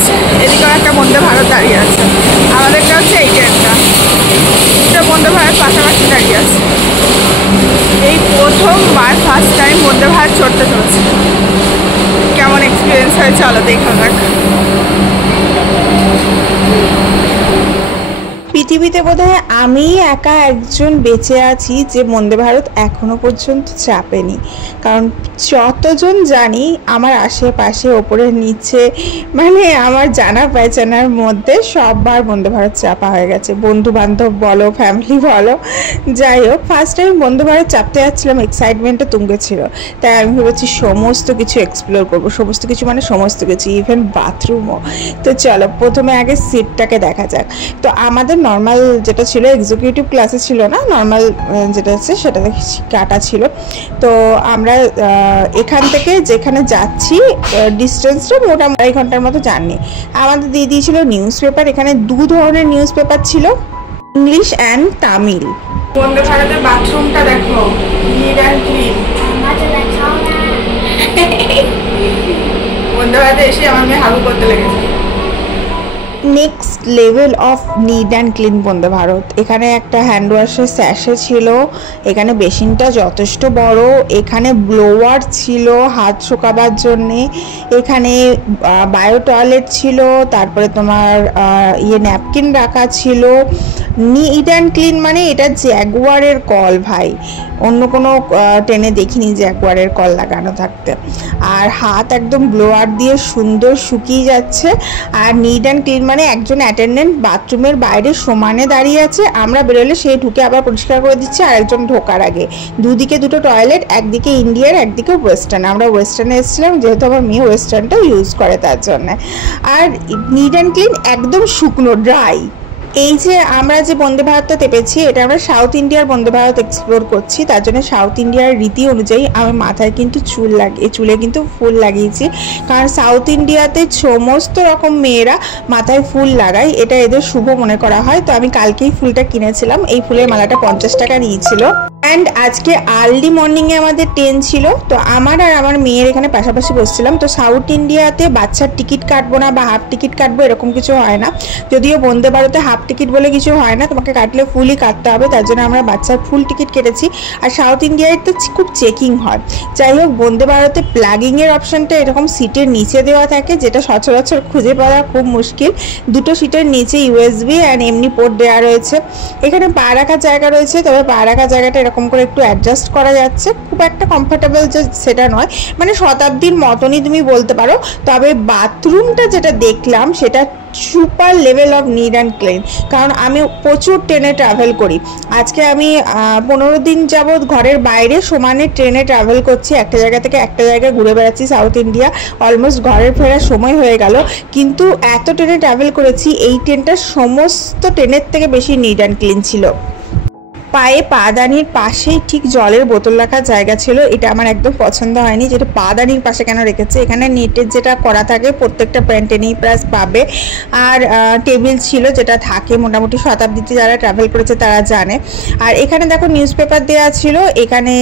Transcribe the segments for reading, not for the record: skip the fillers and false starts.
আছে, এদিকেও একটা বন্দে ভারত দাঁড়িয়ে আছে। আমাদেরটা হচ্ছে এই ট্রেনটা, দুটো বন্দে ভারত পাশাপাশি দাঁড়িয়ে আছে। এই প্রথমবার ফার্স্ট টাইম বন্দে ভারত চড়তে চলছে। কেমন এক্সপিরিয়েন্স হয় চলো দেখা যাক। পৃথিবীতে বোধহয় আমি একা একজন বেঁচে আছি যে বন্দে ভারত এখনো পর্যন্ত চাপেনি, কারণ যতজন জানি আমার আশেপাশে ওপরে নিচে মানে আমার জানা পেচানার মধ্যে সববার বন্দে ভারত চাপা হয়ে গেছে। বন্ধু বান্ধব বলো, ফ্যামিলি বলো, যাই হোক ফার্স্ট টাইম বন্দে ভারত চাপতে যাচ্ছিলাম, এক্সাইটমেন্টও তুঙ্গে ছিল। তাই আমি ভেবেছি সমস্ত কিছু এক্সপ্লোর করবো, সমস্ত কিছু মানে সমস্ত কিছু, ইভেন বাথরুমও। তো চলো প্রথমে আগে সিটটাকে দেখা যাক। তো আমাদের নর্মাল যেটা ছিল, এক্সিকিউটিভ ক্লাসে ছিল না, নর্মাল যেটা আছে সেটা কাটা ছিল। তো আমরা এখান থেকে যেখানে যাচ্ছি ডিস্টেন্সটা মোটামুটি 2.5 ঘন্টার মতো জার্নি। আমাদের দিয়ে দিয়েছিল নিউজ পেপার। এখানে 2 ধরনের নিউজ পেপার ছিল, ইংলিশ অ্যান্ড তামিল। বন্দে ভারতের বাথরুমটা দেখো, নিট অ্যান্ড ক্লিন। বন্দে ভারতে এসে আমার মেয়ে হাগু করতে লেগেছে। Next level of neat and clean Vande Bharat. এখানে একটা হ্যান্ড ওয়াশের স্যাশে ছিল, এখানে বেসিনটা যথেষ্ট বড়, এখানে ব্লোয়ার ছিল হাত শুকাবার জন্যে, এখানে বায়ো টয়লেট ছিল, তারপরে তোমার ন্যাপকিন রাখা ছিল। নিট অ্যান্ড ক্লিন মানে এটা জ্যাগুয়ারের কল ভাই, অন্য কোনো ট্রেনে দেখিনি জ্যাগুয়ারের কল লাগানো থাকতে। আর হাত একদম ব্লোয়ার দিয়ে সুন্দর শুকিয়ে যাচ্ছে। আর নিট অ্যান্ড ক্লিন মানে একজন অ্যাটেন্ডেন্ট বাথরুমের বাইরে সমানে দাঁড়িয়ে আছে, আমরা বেরোলে সে ঢুকে আবার পরিষ্কার করে দিচ্ছে আর একজন ঢোকার আগে। দুদিকে দুটো টয়লেট, একদিকে ইন্ডিয়ান একদিকে ওয়েস্টার্ন। আমরা ওয়েস্টার্নে এসেছিলাম যেহেতু আমার মেয়ে ওয়েস্টার্নটা ইউজ করে তার জন্য। আর নিট অ্যান্ড ক্লিন একদম শুকনো, ড্রাই। এই যে আমরা যে বন্দে ভারতটা চেপেছি, এটা আমরা সাউথ ইন্ডিয়ার বন্দে ভারত এক্সপ্লোর করছি, তার জন্য সাউথ ইন্ডিয়ার রীতি অনুযায়ী আমার মাথায় কিন্তু চুলে কিন্তু ফুল লাগিয়েছি, কারণ সাউথ ইন্ডিয়াতে সমস্ত রকম মেয়েরা মাথায় ফুল লাগায়, এটা এদের শুভ মনে করা হয়। তো আমি কালকেই ফুলটা কিনেছিলাম, এই ফুলের মালাটা 50 টাকা নিয়েছিল। অ্যান্ড আজকে আর্লি মর্নিংয়ে আমাদের ট্রেন ছিল, তো আমার আর আমার মেয়ের এখানে পাশাপাশি বসছিলাম। তো সাউথ ইন্ডিয়াতে বাচ্চার টিকিট কাটবো না বা হাফ টিকিট কাটবো এরকম কিছু হয় না, যদিও বন্দে ভারতে হাফ টিকিট বলে কিছু হয় না, তোমাকে কাটলে ফুলই কাটতে হবে, তার জন্য আমরা বাচ্চার ফুল টিকিট কেটেছি। আর সাউথ ইন্ডিয়ায় তো খুব চেকিং হয়। যাই হোক বন্দে ভারতে প্লাগিংয়ের অপশানটা এরকম সিটের নিচে দেওয়া থাকে, যেটা সচরাচর খুঁজে পাওয়া খুব মুশকিল। দুটো সিটের নিচে ইউএসবি অ্যান্ড এমনি পোর্ট দেওয়া রয়েছে। এখানে পা রাখার জায়গা রয়েছে, তবে পা রাখার জায়গাটা এরকম করে একটু অ্যাডজাস্ট করা যাচ্ছে, খুব একটা কমফোর্টেবল যে সেটা নয়, মানে শতাব্দীর মতনই তুমি বলতে পারো। তবে বাথরুমটা যেটা দেখলাম সেটা super level of neat and clean, কারণ আমি প্রচুর ট্রেনে ট্রাভেল করি। আজকে আমি 15 দিন যাবৎ ঘরের বাইরে সমানে ট্রেনে ট্রাভেল করছি, একটা জায়গা থেকে একটা জায়গায় ঘুরে বেড়াচ্ছি সাউথ ইন্ডিয়া। অলমোস্ট ঘরের ফেরার সময় হয়ে গেল, কিন্তু এত ট্রেনে ট্রাভেল করেছি, এই ট্রেনটা সমস্ত ট্রেনের থেকে বেশি নিট অ্যান্ড ক্লিন ছিল। পায়ে পাদানির পাশেই ঠিক জলের বোতল রাখার জায়গা ছিল, এটা আমার একদম পছন্দ হয়নি, যেটা পাদানির পাশে কেন রেখেছে। এখানে নেটের যেটা করা থাকে প্রত্যেকটা প্যান্টেনেই প্লাস পাবে। আর টেবিল ছিল, যেটা থাকে মোটামুটি শতাব্দীতে যারা ট্রাভেল করেছে তারা জানে। আর এখানে দেখো নিউজ পেপার দেওয়া ছিল, এখানে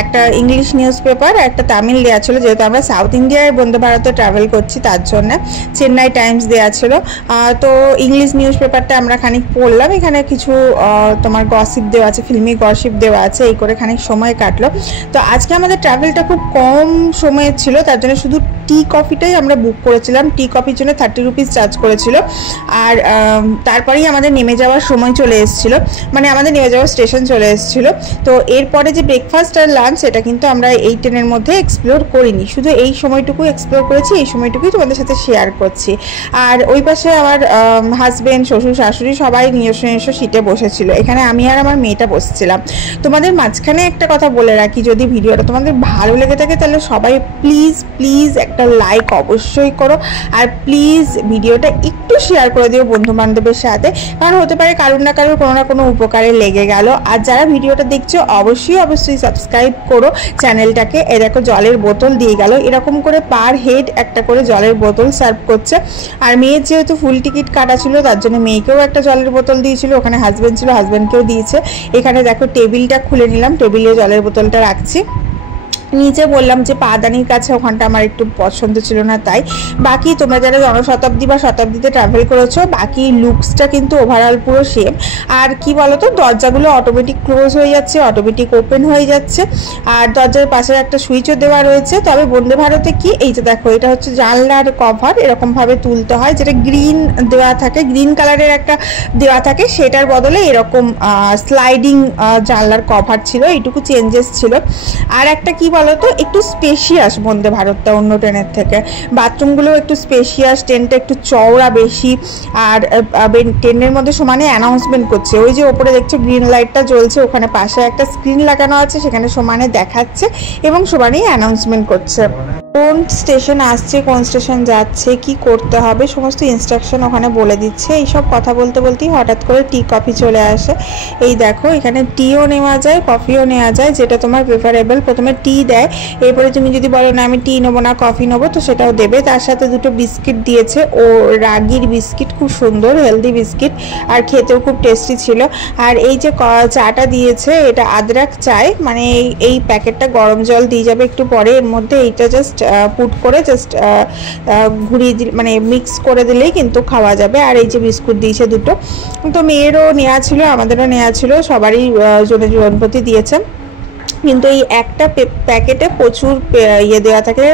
একটা ইংলিশ নিউজ পেপার একটা তামিল দেওয়া ছিল, যেহেতু আমরা সাউথ ইন্ডিয়ায় বন্দে ভারতে ট্রাভেল করছি তার জন্য। চেন্নাই টাইমস দেওয়া ছিল, তো ইংলিশ নিউজ পেপারটা আমরা খানিক পড়লাম। এখানে কিছু তোমার গসিপ দেওয়া আছে, ফিল্মি গসিপ দেওয়া আছে, এই করে খানিক সময় কাটলো। তো আজকে আমাদের ট্রাভেলটা খুব কম সময়ের ছিল, তার জন্য শুধু টি কফিটাই আমরা বুক করেছিলাম। টি কফির জন্য 30 রুপিস চার্জ করেছিল। আর তারপরেই আমাদের নেমে যাওয়ার সময় চলে এসেছিলো, মানে আমাদের নেমে যাওয়ার স্টেশন চলে এসেছিলো। তো এরপরে যে ব্রেকফাস্ট আর লাঞ্চ এটা কিন্তু আমরা এই ট্রেনের মধ্যে এক্সপ্লোর করিনি, শুধু এই সময়টুকু এক্সপ্লোর করেছি, এই সময়টুকুই তোমাদের সাথে শেয়ার করছি। আর ওই পাশে আমার হাজব্যান্ড, শ্বশুর, শাশুড়ি সবাই নিজস্ব সিটে বসেছিল, এখানে আমি আর আমার মেয়েটা বসছিলাম। তোমাদের মাঝখানে একটা কথা বলে রাখি, যদি ভিডিওটা তোমাদের ভালো লেগে থাকে তাহলে সবাই প্লিজ প্লিজ একটা লাইক অবশ্যই করো, আর প্লিজ ভিডিওটা একটু শেয়ার করে দিও বন্ধু বান্ধবের সাথে, কারণ হতে পারে কারোর না কারোর কোনো না কোনো উপকারে লেগে গেল। আর যারা ভিডিওটা দেখছো অবশ্যই সাবস্ক্রাইব করো চ্যানেলটাকে। এ দেখো জলের বোতল দিয়ে গেল, এরকম করে পার হেড একটা করে জলের বোতল সার্ভ করছে। আর মেয়ের যেহেতু ফুল টিকিট কাটা ছিল তার জন্য মেয়েকেও একটা জলের বোতল দিয়েছিল, ওখানে হাজব্যান্ড ছিল হাজব্যান্ডকেও দিয়েছে। এখানে দেখো টেবিলটা খুলে নিলাম, টেবিলে জলের বোতলটা রাখছি। নিচে বললাম যে পাদানির কাছে ওখানটা আমার একটু পছন্দ ছিল না, তাই বাকি তোমরা যারা জনশতাব্দী বা শতাব্দীতে ট্রাভেল করেছো বাকি লুকসটা কিন্তু ওভারঅল পুরো সেম। আর কি বলতো, দরজাগুলো অটোমেটিক ক্লোজ হয়ে যাচ্ছে, অটোমেটিক ওপেন হয়ে যাচ্ছে, আর দরজার পাশে একটা সুইচও দেওয়া রয়েছে। তবে বন্দে ভারতে কি, এই যে দেখো এটা হচ্ছে জানলার কভার, এরকমভাবে তুলতে হয়, যেটা গ্রিন দেওয়া থাকে, গ্রিন কালারের একটা দেওয়া থাকে, সেটার বদলে এরকম স্লাইডিং জানলার কভার ছিল, এইটুকু চেঞ্জেস ছিল। আর একটা কি বলতো, একটু স্পেশিয়াস বন্দে ভারতটা অন্য ট্রেনের থেকে, বাথরুমগুলো একটু স্পেশিয়াস, ট্রেনটা একটু চওড়া বেশি। আর ট্রেনের মধ্যে সমানে অ্যানাউন্সমেন্ট করছে, ওই যে ওপরে দেখছো গ্রিন লাইটটা জ্বলছে, ওখানে পাশে একটা স্ক্রিন লাগানো আছে, সেখানে সমানে দেখাচ্ছে এবং সমানেই অ্যানাউন্সমেন্ট করছে কোন স্টেশন আসছে, কোন স্টেশন যাচ্ছে, কি করতে হবে, সমস্ত ইনস্ট্রাকশন ওখানে বলে দিচ্ছে। এইসব কথা বলতে বলতেই হঠাৎ করে টি কফি চলে আসে। এই দেখো এখানে টিও নেওয়া যায়, কফিও নেওয়া যায়, যেটা তোমার প্রেফারেবল। প্রথমে টি দেয়, এরপরে তুমি যদি বলো না আমি টি নেবো না কফি নেবো, তো সেটাও দেবে। তার সাথে দুটো বিস্কিট দিয়েছে, ও রাগির বিস্কিট, খুব সুন্দর হেলদি বিস্কিট, আর খেতেও খুব টেস্টি ছিল। আর এই যে চাটা দিয়েছে, এটা আদরাক চায়, মানে এই প্যাকেটটা গরম জল দিয়ে যাবে একটু পরে, এর মধ্যে এইটা জাস্ট পুট করে জাস্ট ঘুরিয়ে মানে মিক্স করে দিলেই কিন্তু খাওয়া যাবে। আর এই যে বিস্কুট দিয়েছে দুটো, তো মেয়েরও নেওয়া ছিল, আমাদেরও নেওয়া ছিল, সবারই জনপ্রতি দিয়েছে। কিন্তু এই একটা প্যাকেটে প্রচুর ইয়ে দেওয়া থাকে,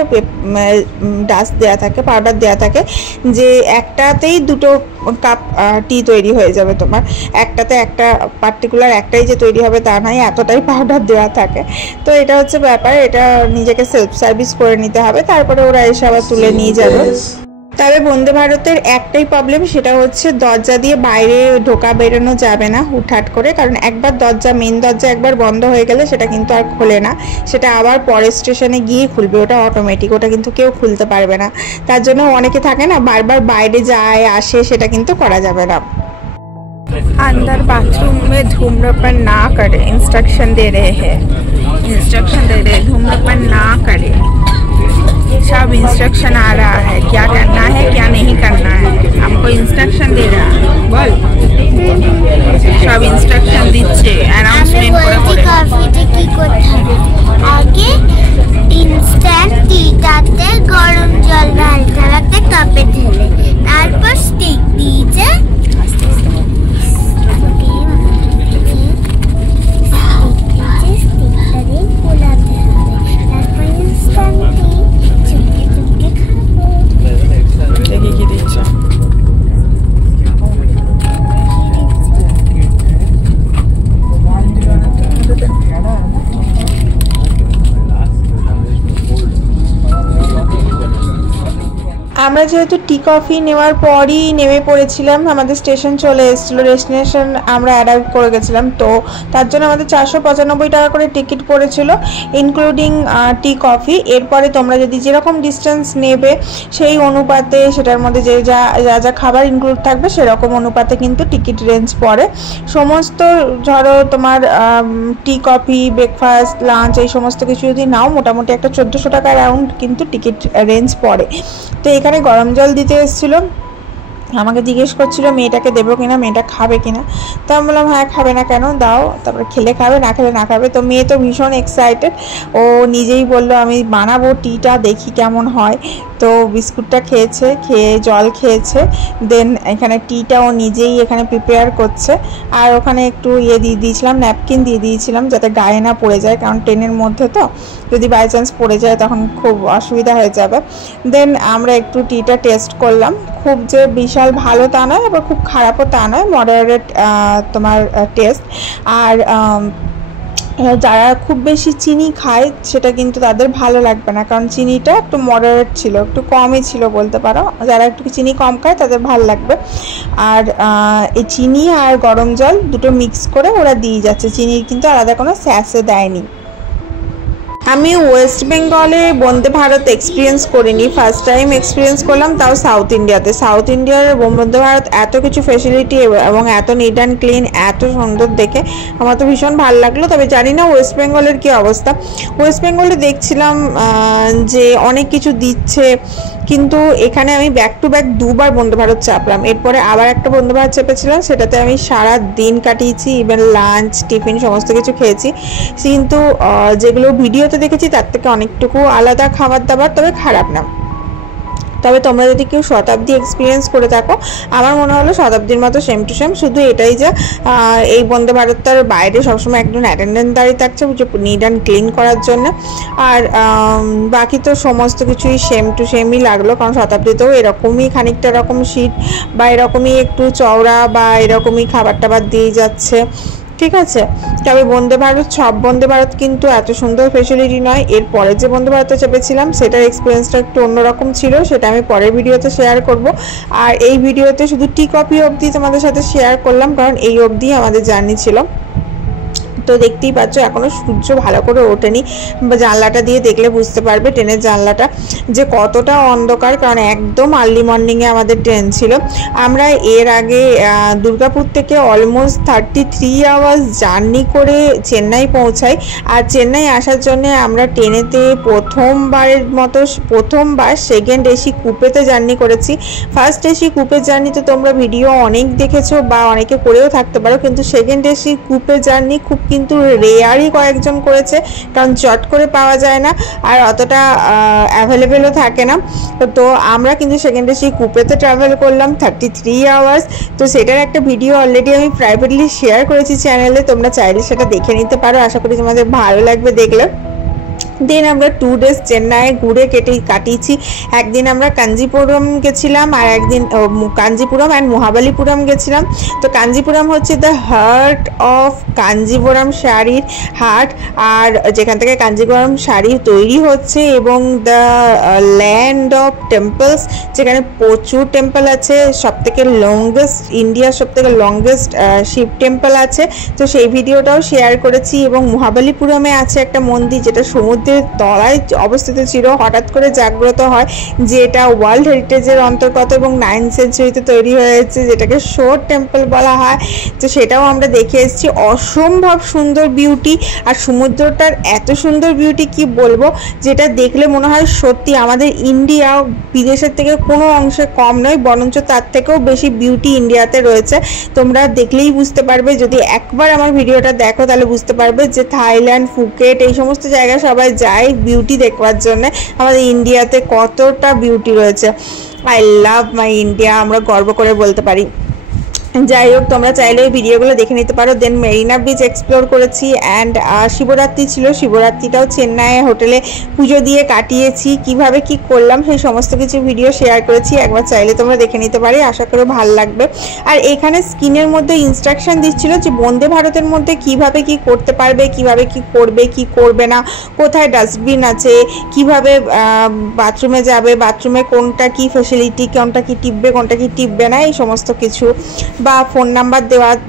ডাস্ট দেওয়া থাকে, পাউডার দেওয়া থাকে, যে একটাতেই দুটো কাপ টি তৈরি হয়ে যাবে তোমার, একটাতে একটা পার্টিকুলার একটাই যে তৈরি হবে তা নয়, এতটাই পাউডার দেওয়া থাকে। তো এটা হচ্ছে ব্যাপার, এটা নিজেকে সেলফ সার্ভিস করে নিতে হবে, তারপরে ওরা এসে আবার তুলে নিয়ে যাবে। তবে বন্দে ভারতের একটাই প্রবলেম, সেটা হচ্ছে দরজা দিয়ে বাইরে ঢোকা বেরোনো যাবে না হুটহাট করে, কারণ একবার মেন দরজা একবার বন্ধ হয়ে গেলে সেটা কিন্তু আর খোলে না, সেটা আবার পরের স্টেশনে গিয়ে খুলবে, ওটা অটোমেটিক, ওটা কিন্তু কেউ খুলতে পারবে না। তার জন্য অনেকে থাকে না বারবার বাইরে যায় আসে, সেটা কিন্তু করা যাবে না। अंदर बाथरूम में धूम्रपान ना करे, इंस्ट्रक्शन दे रहे हैं, धूम्रपान ना करे, सब इंस्ट्रक्शन आ रहा है, क्या करना है क्या नहीं करना है, हमको इंस्ट्रक्शन दे रहा है, बोल सब इंस्ट्रक्शन দিচ্ছে অ্যানাউন্সমেন্ট করে কফিতে কি করতে হবে, আগে ইনস্ট্যান্ট টিটাতে গরম জল ঢালতে রাখতে কাপে ঢেলে, তারপর স্টিক দিয়ে আমরা যেহেতু টি কফি নেওয়ার পরই নেমে পড়েছিলাম, আমাদের স্টেশন চলে এসেছিলো, ডেস্টিনেশন আমরা অ্যারাইভ করে গেছিলাম, তো তার জন্য আমাদের 495 টাকা করে টিকিট পড়েছিল ইনক্লুডিং টি কফি। এরপরে তোমরা যদি যেরকম ডিস্টেন্স নেবে সেই অনুপাতে, সেটার মধ্যে যে যা যা খাবার ইনক্লুড থাকবে সেরকম অনুপাতে কিন্তু টিকিট রেঞ্জ পড়ে। সমস্ত ধরো তোমার টি কফি, ব্রেকফাস্ট, লাঞ্চ, এই সমস্ত কিছু যদি নাও, মোটামুটি একটা 1400 টাকা অ্যারাউন্ড কিন্তু টিকিট রেঞ্জ পড়ে। তো এখানে গরম জল দিতে এসেছিল, আমাকে জিজ্ঞেস করছিল মেয়েটাকে দেবো কিনা, মেয়েটা খাবে কিনা, তো আমি বললাম হ্যাঁ খাবে না কেন, দাও, তারপরে খেলে খাবে, না খেলে না খাবে। তো মেয়ে তো ভীষণ এক্সাইটেড, ও নিজেই বললো আমি বানাবো টিটা, দেখি কেমন হয়। তো বিস্কুটটা খেয়েছে, খেয়ে জল খেয়েছে, দেন এখানে টিটা ও নিজেই এখানে প্রিপেয়ার করছে। আর ওখানে একটু দিয়ে দিয়েছিলাম, ন্যাপকিন দিয়ে দিয়েছিলাম যাতে গায়ে না পড়ে যায়, কারণ ট্রেনের মধ্যে তো যদি বাই চান্স পড়ে যায় তখন খুব অসুবিধা হয়ে যাবে। দেন আমরা একটু টিটা টেস্ট করলাম, খুব যে বিশাল ভালো তা নয়, আবার খুব খারাপও তা নয়, মডারেট তোমার টেস্ট। আর যারা খুব বেশি চিনি খায় সেটা কিন্তু তাদের ভালো লাগবে না, কারণ চিনিটা একটু মডারেট ছিল, একটু কমই ছিল বলতে পারো, যারা একটু চিনি কম খায় তাদের ভালো লাগবে। আর এই চিনি আর গরম জল দুটো মিক্স করে ওরা দিয়ে যাচ্ছে, চিনির কিন্তু আলাদা কোনো স্যাশে দেয়নি। আমি ওয়েস্ট বেঙ্গলে বন্দে ভারত এক্সপিরিয়েন্স করিনি, ফার্স্ট টাইম এক্সপিরিয়েন্স করলাম, তাও সাউথ ইন্ডিয়াতে। সাউথ ইন্ডিয়ার বন্দে ভারত এত কিছু ফেসিলিটি এবং এত নিট অ্যান্ড ক্লিন, এত সুন্দর দেখে আমার তো ভীষণ ভালো লাগলো। তবে জানি না ওয়েস্ট বেঙ্গলের কী অবস্থা। ওয়েস্ট বেঙ্গলে দেখছিলাম যে অনেক কিছু দিচ্ছে, কিন্তু এখানে আমি ব্যাক টু ব্যাক দুবার বন্দে ভারত চাপলাম। এরপরে আবার একটা বন্দে ভারত চেপেছিলাম, সেটাতে আমি সারা দিন কাটিয়েছি, ইভেন লাঞ্চ টিফিন সমস্ত কিছু খেয়েছি। কিন্তু যেগুলো ভিডিওতে দেখেছি তার থেকে অনেকটুকু আলাদা খাবার দাবার, তবে খারাপ না। তবে তোমরা যদি কেউ শতাব্দী এক্সপিরিয়েন্স করে থাকো, আমার মনে হলো শতাব্দীর মতো সেম টু সেম, শুধু এটাই যে এই বন্দে ভারতটার বাইরে সবসময় একজন অ্যাটেন্ডেন্ট দাঁড়িয়ে থাকছে যে নিট অ্যান্ড ক্লিন করার জন্য। আর বাকি তো সমস্ত কিছুই সেম টু সেমই লাগলো, কারণ শতাব্দীতেও এরকমই খানিকটা এরকম সিট বা এরকমই একটু চওড়া বা এরকমই খাবার টাবার দিয়ে যাচ্ছে, ঠিক আছে। তবে বন্দে ভারত, সব বন্দে ভারত কিন্তু এত সুন্দর ফেসিলিটি নয়। এরপরে যে বন্দে ভারতে চেপেছিলাম সেটার এক্সপিরিয়েন্সটা একটু অন্যরকম ছিল, সেটা আমি পরের ভিডিওতে শেয়ার করব। আর এই ভিডিওতে শুধু টি কপি অবধি তোমাদের সাথে শেয়ার করলাম, কারণ এই অবধি আমাদের জার্নি ছিল। তো দেখতেই পাচ্ছ এখনো সূর্য ভালো করে ওঠেনি, জানলাটা দিয়ে দেখলে বুঝতে পারবে ট্রেনের জানলাটা যে কতটা অন্ধকার, কারণ একদম আর্লি মর্নিংয়ে আমাদের ট্রেন ছিল। আমরা এর আগে দুর্গাপুর থেকে অলমোস্ট 33 আওয়ার্স জার্নি করে চেন্নাই পৌঁছাই। আর চেন্নাই আসার জন্য আমরা ট্রেনেতে প্রথমবার সেকেন্ড এসি কুপেতে জার্নি করেছি। ফার্স্ট এসি কুপের জার্নি তো তোমরা ভিডিও অনেক দেখেছো বা অনেকে করেও থাকতে পারো, কিন্তু সেকেন্ড এসি কুপের জার্নি খুব কিন্তু রেয়ারই কয়েকজন করেছে, কারণ চট করে পাওয়া যায় না আর অতটা অ্যাভেলেবেলও থাকে না। তো আমরা কিন্তু সেকেন্ড এসি কুপেতে ট্রাভেল করলাম 33 আওয়ার্স। তো সেটার একটা ভিডিও অলরেডি আমি প্রাইভেটলি শেয়ার করেছি চ্যানেলে, তোমরা চাইলে সেটা দেখে নিতে পারো, আশা করি তোমাদের ভালো লাগবে দেখলে। দেন আমরা 2 ডেজ চেন্নাই ঘুরে কাটিয়েছি। একদিন আমরা কাঞ্জিপুরম গেছিলাম আর একদিন কাঞ্জিপুরম অ্যান্ড মহাবালিপুরম গেছিলাম। তো কাঞ্জিপুরম হচ্ছে দ্য হার্ট অফ কাঞ্জিপুরম শাড়ির হার্ট, আর যেখান থেকে কাঞ্জিপুরম শাড়ি তৈরি হচ্ছে, এবং দ্য ল্যান্ড অফ টেম্পলস, যেখানে প্রচুর টেম্পল আছে। সবথেকে লংগেস্ট, ইন্ডিয়ার সবথেকে লংগেস্ট শিব টেম্পল আছে, তো সেই ভিডিওটাও শেয়ার করেছি। এবং মহাবালিপুরমে আছে একটা মন্দির যেটা সমুদ্রের তলায় অবস্থিত ছিল, হঠাৎ করে জাগ্রত হয়, যেটা ওয়ার্ল্ড হেরিটেজের অন্তর্গত এবং 9th সেঞ্চুরিতে তৈরি হয়েছে, যেটাকে শোর টেম্পল বলা হয়। তো সেটাও আমরা দেখে এসেছি। অসম্ভব সুন্দর বিউটি, আর সমুদ্রটার এত সুন্দর বিউটি কি বলবো, যেটা দেখলে মনে হয় সত্যি আমাদের ইন্ডিয়া বিদেশের থেকে কোনো অংশে কম নয়, বরঞ্চ তার থেকেও বেশি বিউটি ইন্ডিয়াতে রয়েছে। তোমরা দেখলেই বুঝতে পারবে, যদি একবার আমার ভিডিওটা দেখো তাহলে বুঝতে পারবে যে থাইল্যান্ড, ফুকেট এই সমস্ত জায়গায় সবাই যায় বিউটি দেখবার জন্য, আমাদের ইন্ডিয়াতে কতটা বিউটি রয়েছে। আই লাভ মাই ইন্ডিয়া, আমরা গর্ব করে বলতে পারি। যাই হোক, তোমরা চাইলে ওই ভিডিওগুলো দেখে নিতে পারো। দেন মেরিনা বিচ এক্সপ্লোর করেছি, অ্যান্ড শিবরাত্রি ছিল, শিবরাত্রিটাও চেন্নাইয়ে হোটেলে পুজো দিয়ে কাটিয়েছি। কিভাবে কি করলাম সেই সমস্ত কিছু ভিডিও শেয়ার করেছি, একবার চাইলে তোমরা দেখে নিতে পারি, আশা করি ভালো লাগবে। আর এখানে স্ক্রিনের মধ্যে ইনস্ট্রাকশন দিচ্ছিল যে বন্দে ভারতের মধ্যে কিভাবে কি করতে পারবে, কিভাবে কি করবে কি করবে না, কোথায় ডাস্টবিন আছে, কিভাবে বাথরুমে যাবে, বাথরুমে কোনটা কি ফেসিলিটি, কোনটা কি টিপবে কোনটা কি টিপবে না, এই সমস্ত কিছু। বা ফোন নাম্বার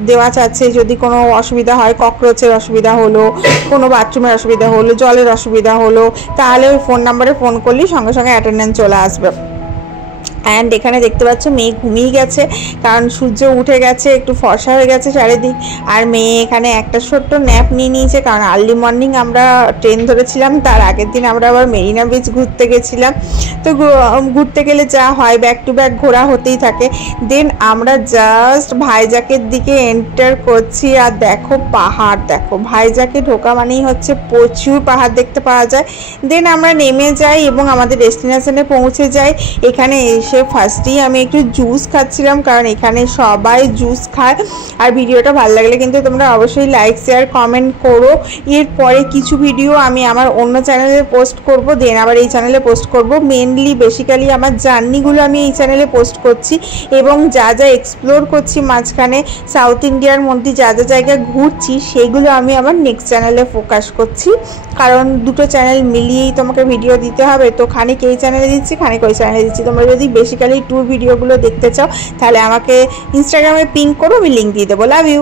দেওয়া আছে, যদি কোনো অসুবিধা হয়, ককরোচের অসুবিধা হলো, কোনো বাথরুমের অসুবিধা হলো, জলের অসুবিধা হলো, তাহলে ওই ফোন নাম্বারে ফোন করলেই সঙ্গে সঙ্গে অ্যাটেন্ডেন্স চলে আসবে। অ্যান্ড এখানে দেখতে পাচ্ছ মেয়ে ঘুমিয়ে গেছে, কারণ সূর্য উঠে গেছে, একটু ফর্সা হয়ে গেছে চারিদিক। আর মেয়ে এখানে একটা ছোট্ট ন্যাপ নিয়ে নিয়েছে, কারণ আর্লি মর্নিং আমরা ট্রেন ধরেছিলাম, তার আগের দিন আমরা আবার মেরিনা বিচ ঘুরতে গেছিলাম। তো ঘুরতে গেলে যা হয়, ব্যাক টু ব্যাক ঘোরা হতেই থাকে। দেন আমরা জাস্ট ভাইজাকের দিকে এন্টার করছি, আর দেখো পাহাড়, দেখো ভাইজাকে ঢোকা মানেই হচ্ছে প্রচুর পাহাড় দেখতে পাওয়া যায়। দেন আমরা নেমে যাই এবং আমাদের ডেস্টিনেশনে পৌঁছে যাই। এখানে এসে ফার্স্টেই আমি একটু জুস খাচ্ছিলাম, কারণ এখানে সবাই জুস খায়। আর ভিডিওটা ভালো লাগলে কিন্তু তোমরা অবশ্যই লাইক, শেয়ার, কমেন্ট করো। এরপরে কিছু ভিডিও আমি আমার অন্য চ্যানেলে পোস্ট করব, দেন আবার এই চ্যানেলে পোস্ট করব। মেনলি বেসিক্যালি আমার জার্নিগুলো আমি এই চ্যানেলে পোস্ট করছি, এবং যা যা এক্সপ্লোর করছি মাঝখানে সাউথ ইন্ডিয়ার মধ্যে যা যা জায়গায় ঘুরছি সেগুলো আমি আমার নেক্সট চ্যানেলে ফোকাস করছি, কারণ দুটো চ্যানেল মিলিয়েই তোমাকে ভিডিও দিতে হবে। তো খানিক এই চ্যানেলে দিচ্ছি, খানিক ওই চ্যানেলে দিচ্ছি। তোমরা যদি বেসিক্যালি ট্যুর ভিডিওগুলো দেখতে চাও তাহলে আমাকে ইনস্টাগ্রামে পিং করো, আমি লিঙ্ক দিয়ে দেবো। Love you.